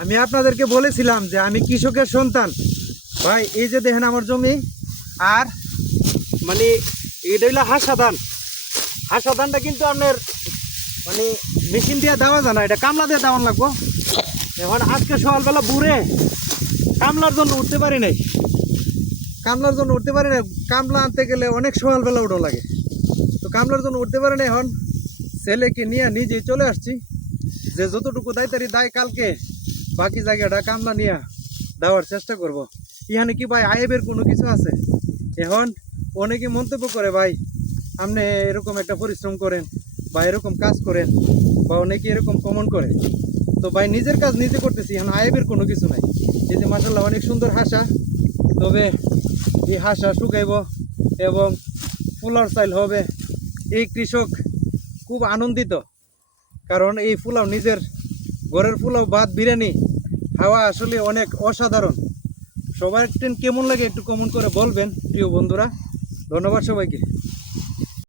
আমি আপনাদেরকে বলেছিলাম যে আমি কৃষকের সন্তান। ভাই এই যে দেখেন আমার জমি, আর মানে এটা হইলো হাসা ধান। হাসা ধানটা কিন্তু আপনার মানে মেশিন দিয়ে দেওয়া যায় না, এটা কামলা দিয়ে দেওয়ান লাগবো। এখন আজকে সকালবেলা বুড়ে কামলার জন্য উঠতে পারি নাই, কামলা আনতে গেলে অনেক সকালবেলা উঠো লাগে, তো কামলার জন্য উঠতে পারি না। এখন ছেলেকে নিয়ে নিজেই চলে আসছি, যে যতটুকু দায়িত্বারি দায় কালকে বাকি জায়গাটা কামলা নিয়ে দেওয়ার চেষ্টা করব। এখানে কি ভাই আয়েবের কোনো কিছু আছে? এখন অনেকে মন্তব্য করে ভাই আপনি এরকম একটা পরিশ্রম করেন বা এরকম কাজ করেন, বা অনেকে এরকম কমন করে, তো ভাই নিজের কাজ নিজে করতেছি, এখন আয়েবের কোনো কিছু নাই। এই যে মাশাআল্লাহ অনেক সুন্দর হাসা, তবে এই হাসা শুকাইব এবং পোলাও চাইল হবে। এই কৃষক খুব আনন্দিত, কারণ এই পোলাও নিজের ঘরের পোলাও ভাত বিরিয়ানি খাওয়া আসলে অনেক অসাধারণ। সবার কেমন লাগে একটু কমেন্ট করে বলবেন প্রিয় বন্ধুরা। ধন্যবাদ সবাইকে।